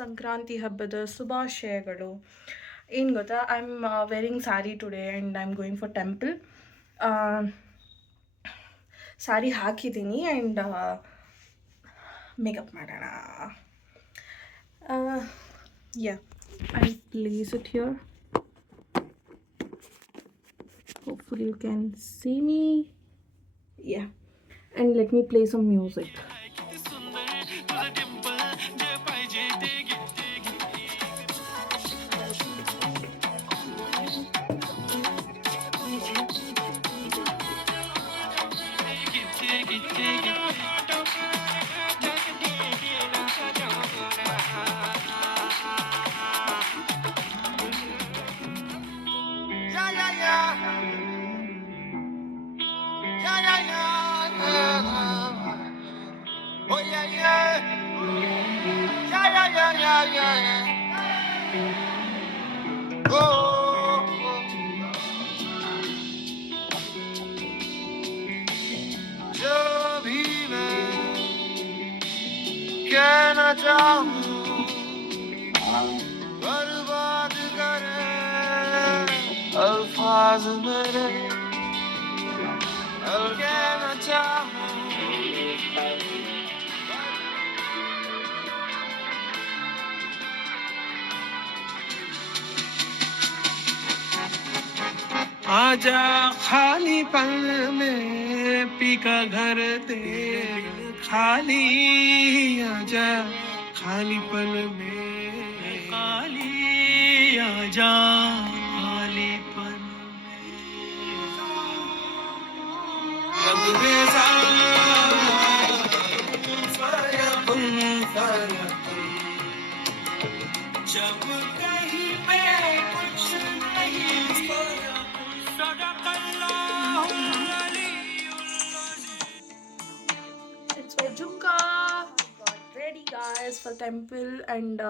ಸಂಕ್ರಾಂತಿ ಹಬ್ಬದ ಶುಭಾಶಯಗಳು. ಏನು ಗೊತ್ತಾ, I am wearing sari today and I am going for temple. Sari ಹಾಕಿದ್ದೀನಿ ಆ್ಯಂಡ್ ಮೇಕಪ್ ಮಾಡೋಣ. Yeah, I place it here. Hopefully you can see me. Yeah, and let me play some music. कहना चाहूं बर्बाद करे अल्फाज मेरे कहना चाहूं आजा खाली पल में पी का घर तेरे खाली आजा खाली पल में खाली आजा खाली पल जब कहीं पे कुछ नहीं It's my Jhumka. Got ready, guys, for temple and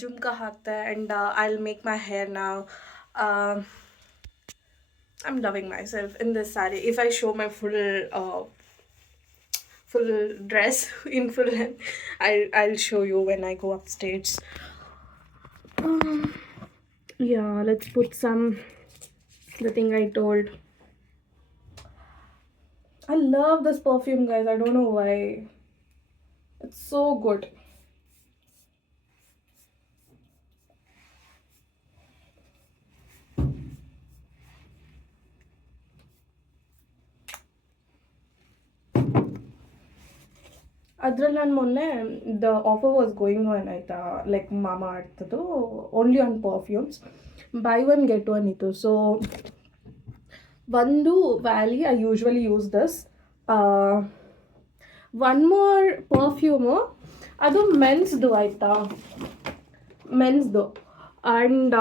Jhumka hakta and I'll make my hair now. I'm loving myself in this saree. If I show my full dress in full length, I'll show you when I go upstairs. Yeah, let's put the thing I told. I love this perfume, guys. I don't know why. It's so good. ಅದ್ರಲ್ಲಿ ನಾನು ಮೊನ್ನೆ the offer was going on ಆಯಿತಾ, like ಮಾಮಾ ಅರ್ಥದ್ದು only on perfumes, buy one get one ಇತ್ತು. So ಒಂದು ವ್ಯಾಲಿ I usually use this, one more perfume, ಅದು ಮೆನ್ಸ್ದು ಆಯಿತಾ, ಮೆನ್ಸ್ದು, and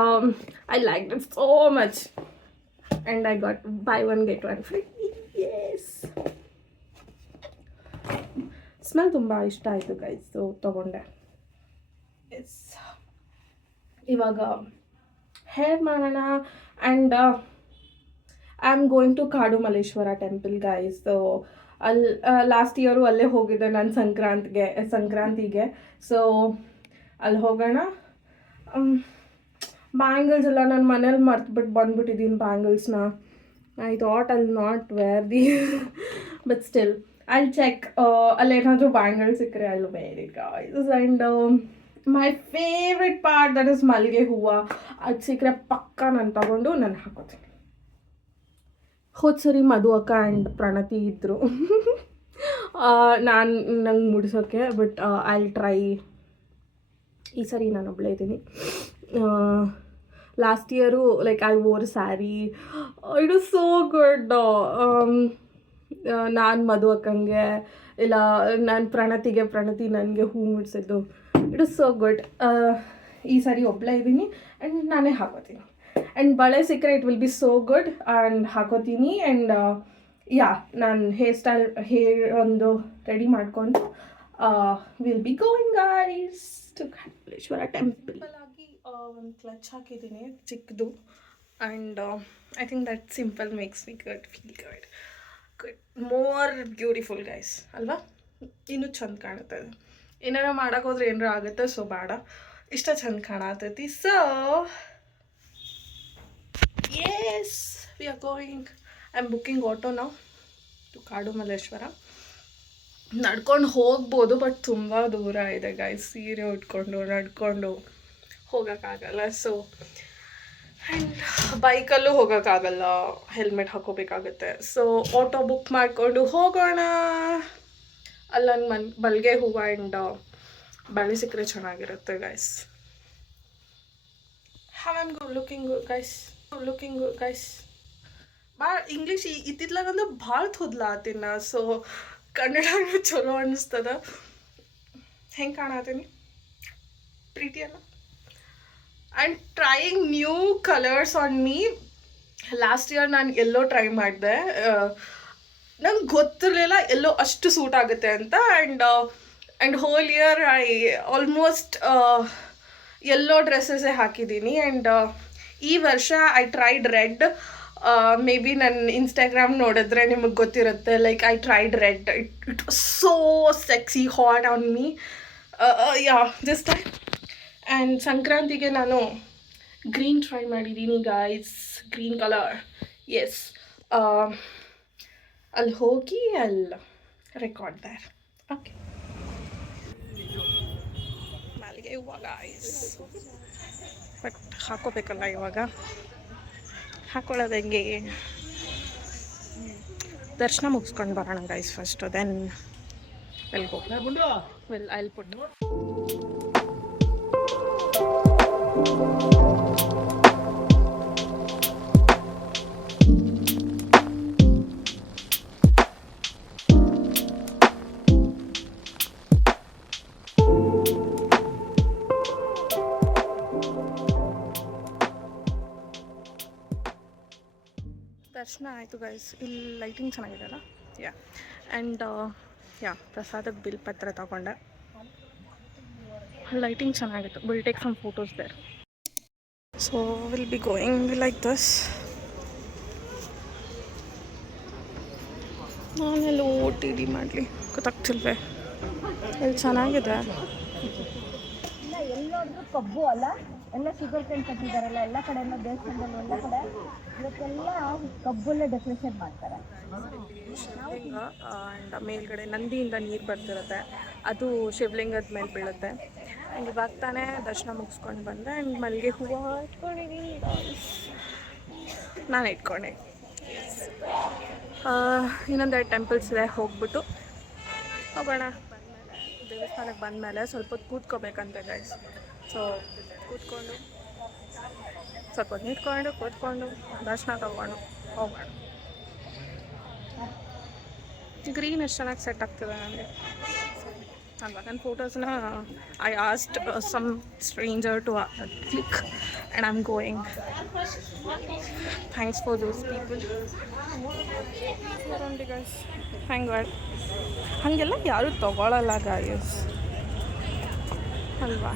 I like it so much and I got buy one get one free. Yes, smell ತುಂಬ ಇಷ್ಟ ಆಯಿತು ಗೈಸ್, ಸೊ ತೊಗೊಂಡೆ. ಎಸ್, ಇವಾಗ ಹೇರ್ ಮಾಡೋಣ. And I am going to Kadu Malleshwara temple guys. So ಅಲ್ಲಿ ಲಾಸ್ಟ್ ಇಯರು ಅಲ್ಲೇ ಹೋಗಿದ್ದೆ ನಾನು ಸಂಕ್ರಾಂತಿಗೆ. ಸೊ ಅಲ್ಲಿ ಹೋಗೋಣ. ಬ್ಯಾಂಗಲ್ಸ್ ಎಲ್ಲ ನಾನು ಮನೇಲಿ ಮರ್ತುಬಿಟ್ಟು ಬಂದುಬಿಟ್ಟಿದ್ದೀನಿ ಬ್ಯಾಂಗಲ್ಸ್ನ. I thought I will not wear the but still I'll check ಅಲ್ಲಿ ಏನಾದರೂ ಬ್ಯಾಂಗಲ್ ಸಿಕ್ಕರೆ I'll wear it, guys. And my favorite part, that is ಮಲ್ಲಿಗೆ ಹೂವು. ಅದು ಸಿಕ್ಕರೆ ಪಕ್ಕ ನಾನು ತಗೊಂಡು ನಾನು ಹಾಕೋತೀನಿ. ಹೋದ ಸರಿ ಮಧು ಅಕ್ಕ ಆ್ಯಂಡ್ ಪ್ರಣತಿ ಇದ್ದರು ನಂಗೆ ಮುಡಿಸೋಕ್ಕೆ, ಬಟ್ ಐ ಟ್ರೈ. ಈ ಸರಿ ನಾನು ಒಬ್ಬಳೇ ಇದ್ದೀನಿ. Last year like I wore sari, it is so good. ನಾನು ಮಧು ಅಕ್ಕಂಗೆ, ಇಲ್ಲ ನಾನು ಪ್ರಣತಿ ನನಗೆ ಹೂ ಮುಡಿಸಿದ್ದು, ಇಟ್ ಇಸ್ ಸೋ ಗುಡ್. ಈ ಸಾರಿ ಒಬ್ಬಳೇ ಇದ್ದೀನಿ ಆ್ಯಂಡ್ ನಾನೇ ಹಾಕೋತೀನಿ. ಆ್ಯಂಡ್ ಬಳೆ ಸಿಕ್ಕರೆ it will be so good and ಹಾಕೋತೀನಿ. ಆ್ಯಂಡ್ ಯಾ, ನಾನು ಹೇರ್ ಒಂದು ರೆಡಿ ಮಾಡಿಕೊಂಡು will be going guys to Kamaleshwara temple. ಆಗಿ ಒಂದು ಕ್ಲಚ್ ಹಾಕಿದ್ದೀನಿ ಚಿಕ್ಕದು, and I think that simple makes me feel good, more beautiful guys ಅಲ್ವಾ, ಇನ್ನೂ ಚಂದ ಕಾಣುತ್ತೆ ಅದು. ಏನಾರ ಮಾಡಕ್ಕೆ ಹೋದ್ರೆ ಏನಾರ ಆಗುತ್ತೆ, ಸೊ ಬೇಡ. ಇಷ್ಟ ಚಂದ ಕಾಣತೈತಿ. So yes, we are going. I am booking auto ನಾವು ಟು ಕಾಡು ಮಲ್ಲೇಶ್ವರ. ನಡ್ಕೊಂಡು ಹೋಗ್ಬೋದು, ಬಟ್ ತುಂಬ ದೂರ ಇದೆ ಗೈಸ್. ಸೀರೆ ಉಟ್ಕೊಂಡು ನಡ್ಕೊಂಡು ಹೋಗೋಕ್ಕಾಗಲ್ಲ. ಸೊ ಆ್ಯಂಡ್ ಬೈಕಲ್ಲೂ ಹೋಗೋಕ್ಕಾಗಲ್ಲ, ಹೆಲ್ಮೆಟ್ ಹಾಕೋಬೇಕಾಗತ್ತೆ. ಸೊ ಆಟೋ ಬುಕ್ ಮಾಡಿಕೊಂಡು ಹೋಗೋಣ. ಅಲ್ಲೊಂದು ಮಲ್ಲಿಗೆ ಹೂವು ಆ್ಯಂಡ್ ಬಳೆ ಸಿಕ್ಕರೆ ಚೆನ್ನಾಗಿರುತ್ತೆ guys. How am looking good guys. ಭಾಳ ಇಂಗ್ಲೀಷ್ ಇತ್ತಿತ್ಲಾಗಂದ್ರೆ ಭಾಳ ತೊದ್ಲಾತೀನಿ. ಸೊ ಕನ್ನಡನೂ ಚಲೋ ಅನ್ನಿಸ್ತದ. ಹೆಂಗೆ ಕಾಣತೀನಿ? ಪ್ರೀತಿ ಅಲ್ಲ. And trying new colours on me. Last year ನಾನು ಎಲ್ಲೋ ಟ್ರೈ ಮಾಡಿದೆ. ನಂಗೆ ಗೊತ್ತಿರಲಿಲ್ಲ ಎಲ್ಲೋ ಅಷ್ಟು ಸೂಟ್ ಆಗುತ್ತೆ ಅಂತ. And whole year I almost yellow ಡ್ರೆಸ್ಸಸ್ಸೇ ಹಾಕಿದ್ದೀನಿ. ಆ್ಯಂಡ್ ಈ ವರ್ಷ I tried red. Maybe ನನ್ನ ಇನ್ಸ್ಟಾಗ್ರಾಮ್ ನೋಡಿದ್ರೆ ನಿಮಗೆ ಗೊತ್ತಿರುತ್ತೆ. Like I tried red. It was so sexy, hot on me. Yeah just time. And ಸಂಕ್ರಾಂತಿಗೆ ನಾನು ಗ್ರೀನ್ ಟ್ರೈ ಮಾಡಿದ್ದೀನಿ ಗಾಯ್ಸ್. Green colour. ಎಸ್, ಅಲ್ಲಿ ಹೋಗಿ ಅಲ್ಲಿ ರೆಕಾರ್ಡ್ ದೇರ್. ಓಕೆ, ಮಲ್ಲಿಗೆ ಹೂವು ಗಾಯ್ಸ್. ಬಟ್ ಹಾಕೋಬೇಕಲ್ಲ ಇವಾಗ. ಹಾಕೊಳ್ಳೋದು ಹೆಂಗೆ? ದರ್ಶನ ಮುಗಿಸ್ಕೊಂಡು ಬರೋಣ guys first, then will go. I will put. ದರ್ಶನ ಆಯಿತು ಗೈಸ್. ಇಲ್ಲಿ ಲೈಟಿಂಗ್ ಚೆನ್ನಾಗಿದೆ ಅಲ್ಲ. ಯಾ, ಆ್ಯಂಡ್ ಯಾ, ಪ್ರಸಾದಕ್ಕೆ ಬಿಲ್ ಪತ್ರ ತಗೊಂಡೆ. ಲೈಟಿಂಗ್ ಚೆನ್ನಾಗಿತ್ತು. Will take some photos there. So will be going like this. ನಾನೆಲ್ಲ OTD ಮಾಡಲಿ ಗೊತ್ತಾಗ್ತಿಲ್ವೇ? ಇಲ್ಲಿ ಚೆನ್ನಾಗಿದೆ. ಎಲ್ಲೋದ್ರೂ ಕಬ್ಬು ಅಲ್ಲ, ಎಲ್ಲ ಶುಗರ್ ಕೇನ್ ಕಟ್ಟಿದಾರಲ್ಲ ಎಲ್ಲ ಕಡೆನೂ ದೇವಸ್ಥಾನದಲ್ಲಿ ಎಲ್ಲ ಕಡೆ ಇವತ್ತೆಲ್ಲ ಕಬ್ಬಲ್ಲೇ ಡೆಕೋರೇಷನ್ ಮಾಡ್ತಾರೆ. ಆ್ಯಂಡ್ ಮೇಲ್ಗಡೆ ನಂದಿಯಿಂದ ನೀರು ಬರ್ತಿರುತ್ತೆ, ಅದು ಶಿವಲಿಂಗದ ಮೇಲೆ ಬೀಳುತ್ತೆ. ಆ್ಯಂಡ್ ಇವಾಗ ತಾನೇ ದರ್ಶನ ಮುಗಿಸ್ಕೊಂಡು ಬಂದೆ. ಆ್ಯಂಡ್ ಮಲ್ಲಿಗೆ ಹೂವು ಇಟ್ಕೊಂಡಿದ್ದೀನಿ, ನಾನು ಇಟ್ಕೊಂಡೆ. ಇನ್ನೊಂದೆರಡು ಟೆಂಪಲ್ಸ್ ಇದೆ, ಹೋಗ್ಬಿಟ್ಟು ಹೋಗೋಣ. ದೇವಸ್ಥಾನಕ್ಕೆ ಬಂದಮೇಲೆ ಸ್ವಲ್ಪ ಹೊತ್ತು ಕೂತ್ಕೋಬೇಕಂತೆ ಗೈಸ್. ಸೊ ಕೂತ್ಕೊಂಡು ಸ್ವಲ್ಪ ಹೊತ್ತು ನಿಂತ್ಕೊಂಡು ಕೂತ್ಕೊಂಡು ದರ್ಶನ ತಗೊಂಡು ಹೋಗೋಣ. ಗ್ರೀನ್ ಎಷ್ಟು ಚೆನ್ನಾಗಿ ಸೆಟ್ ಆಗ್ತದೆ ನನಗೆ ಅಲ್ವಾ? ನನ್ನ ಫೋಟೋಸ್ನ I asked some stranger to click and I am going. Thanks for those people. Guys ಹ್ಯಾಂಗ್ ಹಾಗೆಲ್ಲ ಯಾರೂ ತೊಗೊಳಲ್ಲ ಗಾಯಸ್ ಅಲ್ವಾ?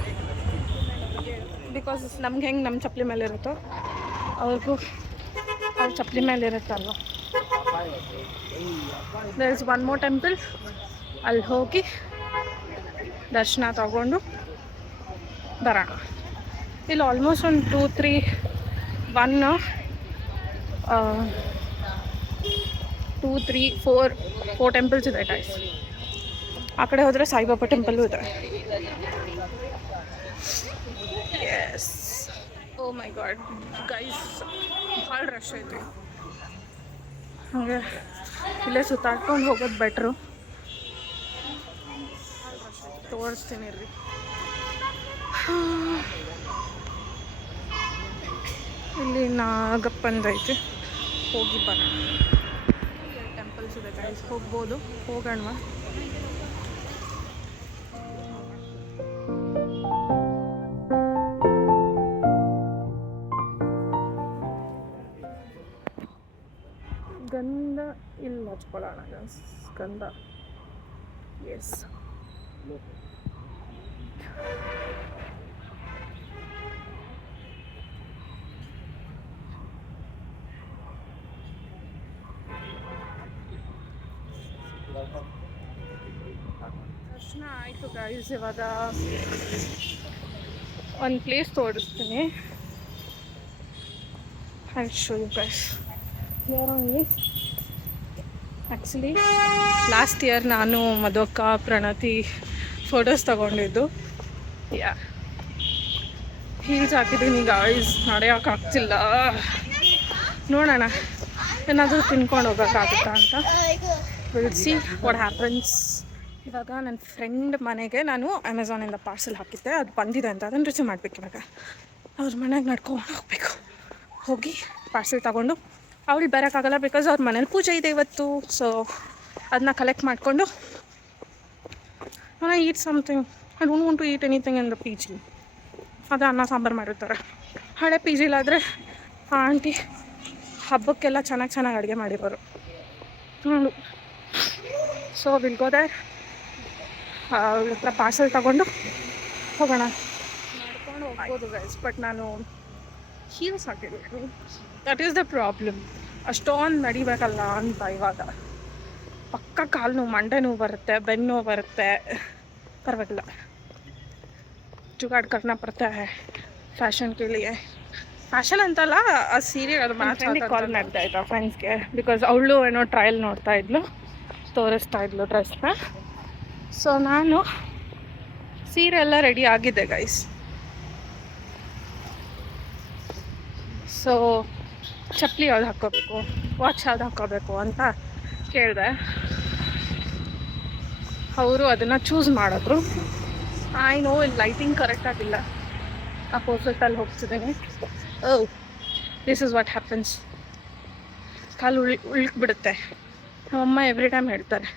ಬಿಕಾಸ್ ನಮ್ಗೆ ಹೆಂಗೆ ನಮ್ಮ ಚಪ್ಪಲಿ ಮೇಲೆ ಇರುತ್ತೋ ಅವ್ರಿಗೂ ಅವ್ರ ಚಪ್ಪಲಿ ಮೇಲೆ ಇರುತ್ತಲ್ವ. There is one more temple, ಅಲ್ಲಿ ಹೋಗಿ ದರ್ಶನ ತಗೊಂಡು ಬರೋಣ. ಇಲ್ಲಿ ಆಲ್ಮೋಸ್ಟ್ ಒಂದು 2, 3, 4 ಟೆಂಪಲ್ಸ್ ಇದೆ ಗೈಸ್. ಆ ಕಡೆ ಹೋದರೆ ಸಾಯಿಬಾಬಾ ಟೆಂಪಲ್ಲು ಇದೆ. ಎಸ್, ಓ ಮೈ ಗಾಡ್ ಗೈಸ್, ಭಾಳ ರಶ್ ಐತಿ. ಹಾಗೆ ಇಲ್ಲೇ ಸುತ್ತಾಡ್ಕೊಂಡು ಹೋಗೋದು ಬೆಟ್ರು. ತೋರಿಸ್ತೀನಿ ರೀ. ಇಲ್ಲಿ ನಾಗಪ್ಪಂದೈತಿ, ಹೋಗಿ ಬರೋಣ. ಟೆಂಪಲ್ಸ್ ಇದೆ ಗೈಸ್, ಹೋಗ್ಬೋದು. ಹೋಗೋಣ. ಗಂಧ ಇಲ್ಲಿ ಹಚ್ಕೊಳ್ಳೋಣ ಗೈಸ್, ಗಂಧ. ಎಸ್, ದರ್ಶನ ಆಯಿತು ಗೈಸ್. ಇವಾಗ ಒಂದು ಪ್ಲೇಸ್ ತೋರಿಸ್ತೀನಿ. I show you guys. Here only. Actually last year ನಾನು ಮಧುಕ್ಕ ಪ್ರಣತಿ ಫೋಟೋಸ್ ತಗೊಂಡಿದ್ದು. ಯಾ ಹೀಲ್ಸ್ ಹಾಕಿದ್ದೀನಿ ಗೈಸ್, ನಡೆಯೋಕ್ಕಾಗ್ತಿಲ್ಲ. ನೋಡೋಣ ಏನಾದರೂ ತಿನ್ಕೊಂಡು ಹೋಗೋಕ್ಕಾಗುತ್ತಾ ಅಂತ. Will see what happens. ಇವಾಗ ನನ್ನ ಫ್ರೆಂಡ್ ಮನೆಗೆ ನಾನು ಅಮೆಝಾನಿಂದ ಪಾರ್ಸೆಲ್ ಹಾಕಿದ್ದೆ, ಅದು ಬಂದಿದೆ ಅಂತ. ಅದನ್ನು ರಿಸೀವ್ ಮಾಡಬೇಕು. ಇವಾಗ ಅವ್ರ ಮನೆಗೆ ನಡ್ಕೊಂಡು ಹೋಗಬೇಕು. ಹೋಗಿ ಪಾರ್ಸೆಲ್ ತೊಗೊಂಡು, ಅವ್ರಿಗೆ ಬರೋಕ್ಕಾಗಲ್ಲ ಬಿಕಾಸ್ ಅವ್ರ ಮನೇಲಿ ಪೂಜೆ ಇದೆ ಇವತ್ತು. ಸೊ ಅದನ್ನ ಕಲೆಕ್ಟ್ ಮಾಡಿಕೊಂಡು eat something. I don't want to eat anything in the P G. ಅದು ಅನ್ನ ಸಾಂಬಾರು ಮಾಡಿರ್ತಾರೆ. ಹಳೆ ಪಿ ಜಿಲಾದರೆ ಆಂಟಿ ಹಬ್ಬಕ್ಕೆಲ್ಲ ಚೆನ್ನಾಗಿ ಅಡುಗೆ ಮಾಡಿರೋರು. So will go there. ಅವ್ರ ಹತ್ರ ಪಾರ್ಸೆಲ್ ತೊಗೊಂಡು ಹೋಗೋಣ. ನಡ್ಕೊಂಡು ಹೋಗ್ಬೋದು ಗೈಸ್, ಬಟ್ ನಾನು ಹೀಲ್ಸ್ ಹಾಕಿದ್ದೀನಿ. That is the problem. ಅಷ್ಟೊಂದು ನಡಿಬೇಕಲ್ಲ ಅಂತ. ಇವಾಗ ಪಕ್ಕ ಕಾಲು ನೋವು, ಮಂಡೆ ನೋವು ಬರುತ್ತೆ, ಬೆನ್ನು ನೋವು ಬರುತ್ತೆ. ಪರವಾಗಿಲ್ಲ, जुगाड़ करना पड़ता है ಫ್ಯಾಷನ್ के लिए. ಫ್ಯಾಷನ್ ಅಂತಲ್ಲ, ಆ ಸೀರೆ ಅದು ಮ್ಯಾಚ್ ಕಾಲ್ ಮಾಡ್ತಾ ಇದ್ದ ಫ್ರೆಂಡ್ಸ್ಗೆ. ಬಿಕಾಸ್ ಅವಳು ಏನೋ ಟ್ರಯಲ್ ನೋಡ್ತಾ ಇದ್ಲು, ತೋರಿಸ್ತಾ ಇದ್ಲು ಡ್ರೆಸ್ನ. ಸೊ ನಾನು ಸೀರೆ ಎಲ್ಲ ರೆಡಿ ಆಗಿದೆ ಗೈಸ್. ಸೊ ಚಪ್ಪಲಿ ಯಾವ್ದು ಹಾಕ್ಕೋಬೇಕು, ವಾಚ್ ಯಾವ್ದು ಹಾಕ್ಕೋಬೇಕು ಅಂತ ಕೇಳಿದೆ. ಅವರು ಅದನ್ನು ಚೂಸ್ ಮಾಡಿದ್ರು. ಐ ನೋ ಇಲ್ಲಿ ಲೈಟಿಂಗ್ ಕರೆಕ್ಟಾಗಿಲ್ಲ, ಅಪೋಸಿಟಲ್ಲಿ ಹೋಗ್ತಿದ್ದೀನಿ. This is what happens. ಕಾಲು ಉಳ್ಕ್ಬಿಡುತ್ತೆ. ನಮ್ಮಮ್ಮ ಎವ್ರಿ ಟೈಮ್ ಹೇಳ್ತಾರೆ,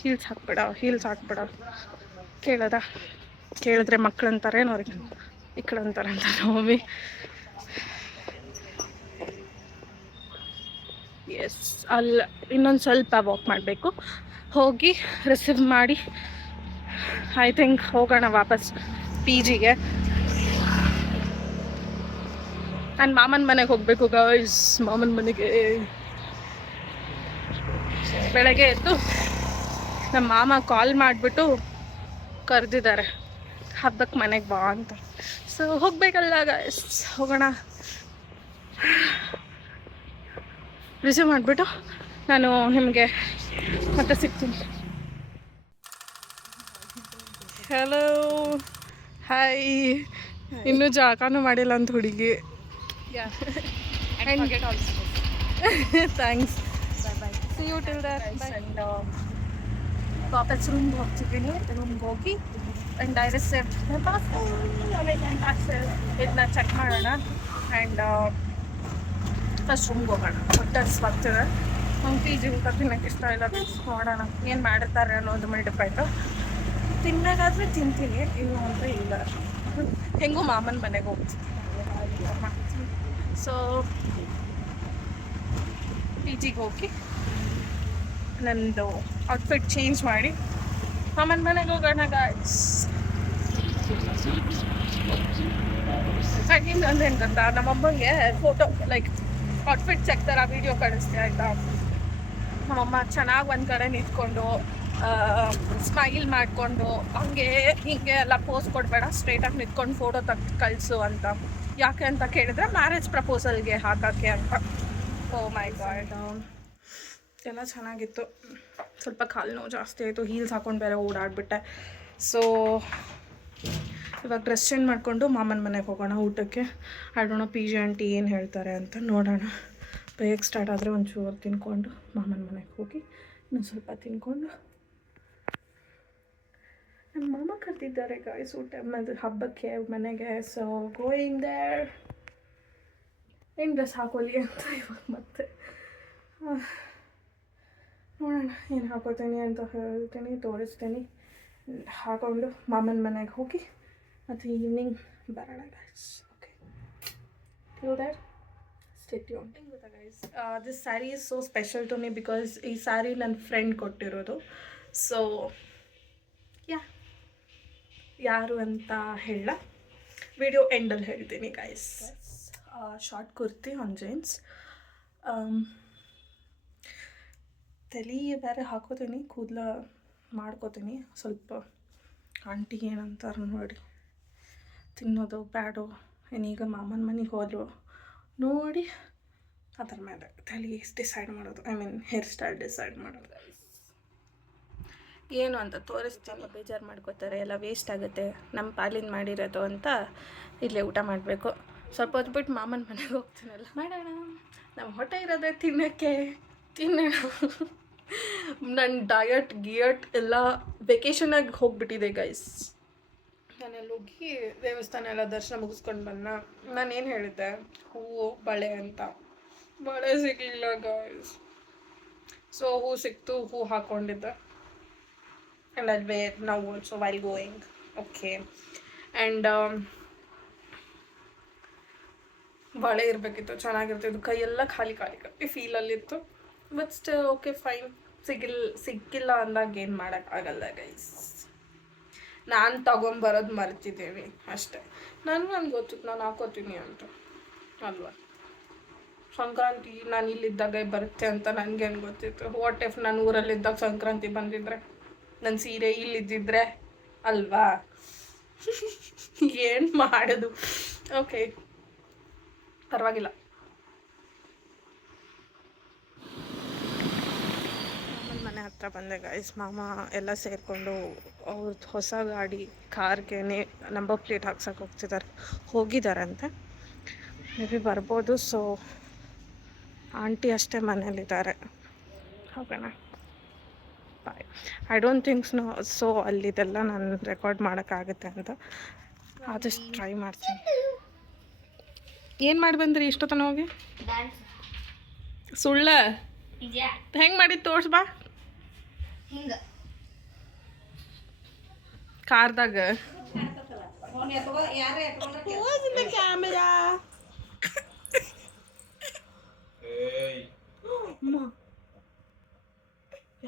ಹೀಲ್ಸ್ ಹಾಕ್ಬೇಡ. ಕೇಳಿದ್ರೆ ಮಕ್ಳು ಅಂತಾರೆ, ಅವ್ರಿಗೆ ಈ ಕಡೆ ಅಂತಾರೆ ಅಂತ ಮಮ್ಮಿ. ಎಸ್, ಅಲ್ಲಿ ಇನ್ನೊಂದು ಸ್ವಲ್ಪ ವಾಕ್ ಮಾಡಬೇಕು. ಹೋಗಿ ರಿಸೀವ್ ಮಾಡಿ ಐ ಥಿಂಕ್ ಹೋಗೋಣ ವಾಪಸ್ ಪಿ ಜಿಗೆ. ನಾನು ಮಾಮನ ಮನೆಗೆ ಹೋಗಬೇಕು ಗೈಸ್. ಮಾಮನ ಮನೆಗೆ ಬೆಳಗ್ಗೆ ಎದ್ದು ನಮ್ಮ ಮಾಮ ಕಾಲ್ ಮಾಡಿಬಿಟ್ಟು ಕರೆದಿದ್ದಾರೆ, ಹಬ್ಬಕ್ಕೆ ಮನೆಗೆ ಬಾ ಅಂತ. ಸೊ ಹೋಗಬೇಕಲ್ಲ ಗೈಸ್, ಹೋಗೋಣ. ರಿಸೀವ್ ಮಾಡಿಬಿಟ್ಟು ನಾನು ನಿಮಗೆ ಮತ್ತೆ ಸಿಗ್ತೀನಿ. Hello, hi. ಇನ್ನೂ ಜಾಕನೂ ಮಾಡಿಲ್ಲ ಅಂತ ಹುಡುಗಿ. Thanks. See you till there. ವಾಪಸ್ ರೂಮ್ಗೆ ಹೋಗ್ತಿದ್ದೀನಿ. ರೂಮ್ಗೆ ಹೋಗಿ ಆ್ಯಂಡ್ ಐ ರಿಸೀವ್ ಇದನ್ನ ಚೆಕ್ ಮಾಡೋಣ. ಆ್ಯಂಡ್ ಫಸ್ಟ್ ರೂಮ್ಗೆ ಹೋಗೋಣ. ಹೊಟ್ಟೆ ಬರ್ತಿದೆ. ನಂಗೆ ಪಿ ಜಿ ಊಟ ತಿನ್ನೋಕ್ಕೆ ಇಷ್ಟ ಇಲ್ಲ. ನೋಡೋಣ ಏನು ಮಾಡಿರ್ತಾರೆ ಅನ್ನೋದು ಮೇಲೆ ಡಿಪೆಂಡು. ತಿನ್ನೋದಾದರೆ ತಿಂತೀನಿ, ಇಲ್ಲ ಅಂದರೆ ಇಲ್ಲ. ಹೆಂಗೂ ಮಾಮನ ಮನೆಗೆ ಹೋಗ್ತೀನಿ. ಸೊ ಪಿ ಜಿಗೆ ಹೋಗಿ ನಂದು ಔಟ್ಫಿಟ್ ಚೇಂಜ್ ಮಾಡಿ ಮಾಮನ ಮನೆಗೆ ಹೋಗೋಣ ಗಾಯ್ಸ್. ಸೆಕೆಂಡ್ ಅಂದರೆ ಏನು ಗೊತ್ತಾ, ನಮ್ಮಮ್ಮಂಗೆ ಫೋಟೋ ಲೈಕ್ ಔಟ್ಫಿಟ್ ಚೆಕ್ ಥರ ವೀಡಿಯೋ ಕಳಿಸ್ತೆ ಆಯಿತಾ. ನಮ್ಮಮ್ಮ ಚೆನ್ನಾಗಿ ಒಂದು ಕಡೆ ನಿಂತ್ಕೊಂಡು ಸ್ಮೈಲ್ ಮಾಡಿಕೊಂಡು ಹಂಗೆ ಹೀಗೆ ಎಲ್ಲ ಪೋಸ್ ಕೊಡಬೇಡ, ಸ್ಟ್ರೇಟಾಗಿ ನಿಂತ್ಕೊಂಡು ಫೋಟೋ ಕಳಿಸು ಅಂತ. ಯಾಕೆ ಅಂತ ಕೇಳಿದ್ರೆ ಮ್ಯಾರೇಜ್ ಪ್ರಪೋಸಲ್ಗೆ ಹಾಕೋಕ್ಕೆ ಅಂತ. ಓ ಮೈ ಗಾಡ್, ಎಲ್ಲ ಚೆನ್ನಾಗಿತ್ತು. ಸ್ವಲ್ಪ ಕಾಲು ನೋವು ಜಾಸ್ತಿ ಆಯಿತು, ಹೀಲ್ಸ್ ಹಾಕ್ಕೊಂಡು ಬೇರೆ ಓಡಾಡಿಬಿಟ್ಟೆ. ಸೊ ಇವಾಗ ಡ್ರೆಸ್ ಚೇಂಜ್ ಮಾಡಿಕೊಂಡು ಮಾಮನ ಮನೆಗೆ ಹೋಗೋಣ ಊಟಕ್ಕೆ. I don't know P G aunty ಏನು ಹೇಳ್ತಾರೆ ಅಂತ ನೋಡೋಣ. ಬೇಗ ಸ್ಟಾರ್ಟ್ ಆದರೆ ಒಂಚೂರು ತಿನ್ಕೊಂಡು ಮಾಮನ ಮನೆಗೆ ಹೋಗಿ ಇನ್ನೊಂದು ಸ್ವಲ್ಪ ತಿನ್ಕೊಂಡು. ನಮ್ಮ ಮಾಮ ಕರೆದಿದ್ದಾರೆ ಗಾಯ್ಸ್ ಊಟ ಹಬ್ಬಕ್ಕೆ ಮನೆಗೆ. So going there. ಏನು ಡ್ರೆಸ್ ಹಾಕೊಳ್ಳಿ ಅಂತ ಇವಾಗ ಮತ್ತೆ ನೋಡೋಣ ಏನು ಹಾಕೋತೀನಿ ಅಂತ ಹೇಳ್ತೀನಿ, ತೋರಿಸ್ತೀನಿ. ಹಾಕೊಂಡು ಮಾಮನ ಮನೆಗೆ ಹೋಗಿ ಮತ್ತು ಈವ್ನಿಂಗ್ ಬರೋಣ guys. Okay, till there stay tuned. ಗೊತ್ತಾ guys, this sari is so special to me because ಈ ಸ್ಯಾರಿ ನನ್ನ ಫ್ರೆಂಡ್ ಕೊಟ್ಟಿರೋದು. ಸೊ ಯಾರು ಅಂತ ಹೇಳ ವಿಡಿಯೋ ಎಂಡಲ್ಲಿ ಹೇಳ್ತೀನಿ guys. Short kurti on jeans, ತಲೆ ಬೇರೆ ಹಾಕೋತೀನಿ, ಕೂದಲ ಮಾಡ್ಕೋತೀನಿ, ಸ್ವಲ್ಪ ಆಂಟಿ ಏನಂತಾರೆ ನೋಡಿ, ತಿನ್ನೋದು ಬ್ಯಾಡೋ, ಏನೀಗ ಮಾಮನ ಮನೆಗೆ ಹೋದ್ರು ನೋಡಿ ಅದ್ರ ಮೇಲೆ ತಲೆ ಡಿಸೈಡ್ ಮಾಡೋದು, I mean hair style decide ಮಾಡೋದು. ಏನು ಅಂತ ತೋರಿಸ್ತೀನಿ, ಬೇಜಾರು ಮಾಡ್ಕೋತಾರೆ, ಎಲ್ಲ ವೇಸ್ಟ್ ಆಗುತ್ತೆ ನಮ್ಮ ಪಾಲಿನ ಮಾಡಿರೋದು ಅಂತ ಇಲ್ಲೇ ಊಟ ಮಾಡಬೇಕು. ಸ್ವಲ್ಪ ಹೊತ್ತು ಬಿಟ್ಟು ಮಾಮನ ಮನೆಗೆ ಹೋಗ್ತೀನಲ್ಲ, ಮಾಡೋಣ, ನಮ್ಮ ಹೊಟ್ಟೆ ಇರೋದೇ ತಿನ್ನೋಕ್ಕೆ, ತಿನ್ನೋಣ. ನನ್ನ ಡಯಟ್ ಗಿಯಟ್ ಎಲ್ಲ ವೆಕೇಷನಾಗಿ ಹೋಗ್ಬಿಟ್ಟಿದೆ ಗೈಸ್. ನಾನೆಲ್ಲ ಹೋಗಿ ದೇವಸ್ಥಾನ ಎಲ್ಲ ದರ್ಶನ ಮುಗಿಸ್ಕೊಂಡು ಬಂದ. ನಾನೇನು ಹೇಳಿದ್ದೆ, ಹೂವು ಬಳೆ ಅಂತ, ಬಳೆ ಸಿಗಲಿಲ್ಲ ಗೈಸ್. ಸೊ ಹೂ ಸಿಕ್ತು, ಹೂ ಹಾಕ್ಕೊಂಡಿದ್ದೆ. And I'll wear now also while going. Okay. And ಬಳೆ ಇರಬೇಕಿತ್ತು, ಚೆನ್ನಾಗಿರ್ತಿತ್ತು. ಕೈಯೆಲ್ಲ ಖಾಲಿ ಫೀಲಲ್ಲಿತ್ತು. But still okay fine. ಸಿಕ್ಕಿಲ್ಲ ಅಂದಾಗ ಏನು ಮಾಡೋಕ್ಕಾಗಲ್ಲ ಗೈಸ್. ನಾನು ತೊಗೊಂಬರೋದು ಮರ್ತಿದ್ದೇನೆ ಅಷ್ಟೇ. ನನಗೆ ಗೊತ್ತಿತ್ತು ನಾನು ಹಾಕೋತೀನಿ ಅಂತ ಅಲ್ವಾ. ಸಂಕ್ರಾಂತಿ ನಾನು ಇಲ್ಲಿದ್ದಾಗ ಬರುತ್ತೆ ಅಂತ ನನಗೇನು ಗೊತ್ತಿತ್ತು. ವಾಟ್ ಇಫ್ ನಾನು ಊರಲ್ಲಿದ್ದಾಗ ಸಂಕ್ರಾಂತಿ ಬಂದಿದ್ರೆ, ನನ್ನ ಸೀರೆ ಇಲ್ಲಿದ್ದಿದ್ರೆ ಅಲ್ವಾ. ಏನು ಮಾಡೋದು. ಓಕೆ ಪರವಾಗಿಲ್ಲ. ಮಾಮನ ಮನೆ ಹತ್ರ ಬಂದೆ ಗೈಸ್. ಮಾಮ ಎಲ್ಲ ಸೇರಿಕೊಂಡು ಅವ್ರದ್ದು ಹೊಸ ಗಾಡಿ ಕಾರ್ಗೆ ನಂಬರ್ ಪ್ಲೇಟ್ ಹಾಕ್ಸೋಕೆ ಹೋಗಿದ್ದಾರಂತೆ. ಮೇ ಬಿ ಬರ್ಬೋದು. ಸೊ ಆಂಟಿ ಅಷ್ಟೇ ಮನೇಲಿದ್ದಾರೆ. ಹೋಗೋಣ. ಬಾಯ್. ಐ ಡೋಂಟ್ ಥಿಂಕ್ಸ್ ಸೊ ಅಲ್ಲಿದೆಲ್ಲ ನಾನು ರೆಕಾರ್ಡ್ ಮಾಡೋಕ್ಕಾಗುತ್ತೆ ಅಂತ ಆದಷ್ಟು ಟ್ರೈ ಮಾಡ್ತೀನಿ. ಏನು ಮಾಡಿ ಬಂದ್ರಿ ಇಷ್ಟೊತ್ತನ ಹೋಗಿ? ಸುಳ್ಳ ಹೆಂಗೆ ಮಾಡಿದ್ದು ತೋರ್ಸ್ಬಾ. ಕಾರ್ದಾಗ ಕ್ಯಾಮೆರಾ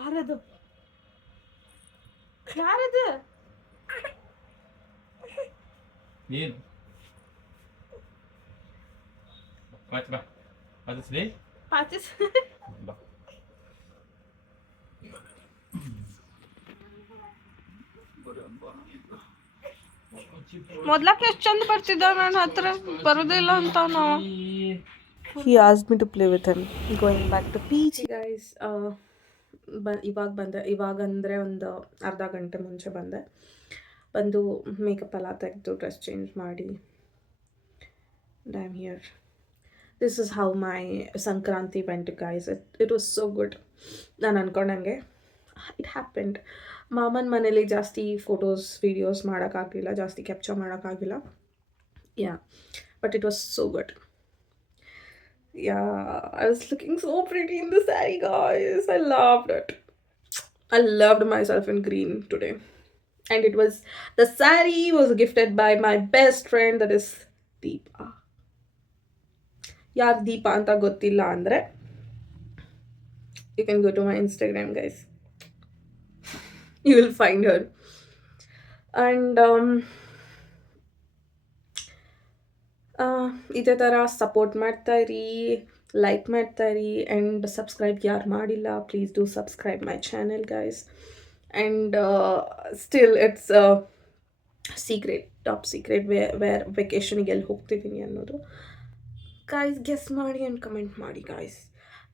ಯಾರದು ಯಾರದು ಏನು ಬಾ ಪಾಚಿಸ್ಲಿ ಪಾಚಿಸ್ ಬಾ. ಮೊದ್ಲಕ್ಕೆ ಎಷ್ಟು ಚಂದ ಬರ್ತಿದ್ದ, ನನ್ನ ಹತ್ರ ಬರೋದಿಲ್ಲ ಅಂತ ನಾವು. He asked me to play with him. Going back to PG guys. ಇವಾಗ ಬಂದೆ. ಇವಾಗ ಅಂದರೆ ಒಂದು ಅರ್ಧ ಗಂಟೆ ಮುಂಚೆ ಬಂದು ಮೇಕಪ್ ಎಲ್ಲ ತೆಗೆದು ಡ್ರೆಸ್ ಚೇಂಜ್ ಮಾಡಿ I am here. This is how my Sankranti vent guys. It was so good. ನಾನು ಅಂದ್ಕೊಂಡಂಗೆ ಇಟ್ ಹ್ಯಾಪೆಂಡ್. ಮಾಮನ ಮನೇಲಿ ಜಾಸ್ತಿ ಫೋಟೋಸ್ ವೀಡಿಯೋಸ್ ಮಾಡೋಕ್ಕಾಗಲಿಲ್ಲ, ಜಾಸ್ತಿ ಕ್ಯಾಪ್ಚರ್ ಮಾಡೋಕ್ಕಾಗಿಲ್ಲ. Yeah but it was so good. Yeah, I was looking so pretty in the saree, guys. I loved it. I loved myself in green today. And the saree was gifted by my best friend, that is Deepa. Yaar Deepa anta gottilla andre, you can go to my Instagram, guys. You will find her. And ಇದೇ ಥರ support ಮಾಡ್ತಾಯಿರಿ, like ಮಾಡ್ತಾಯಿರಿ, and subscribe ಯಾರು ಮಾಡಿಲ್ಲ please do subscribe my channel guys. And still it's secret, top secret where ವೆಕೇಷನಿಗೆ ಎಲ್ಲಿ ಹೋಗ್ತಿದ್ದೀನಿ ಅನ್ನೋದು. ಗೈಸ್ ಗೆಸ್ ಮಾಡಿ ಆ್ಯಂಡ್ ಕಮೆಂಟ್ ಮಾಡಿ guys.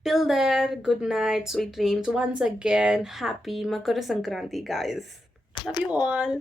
Till there, good night, sweet dreams. Once again happy Makara Sankranti guys. Love you all.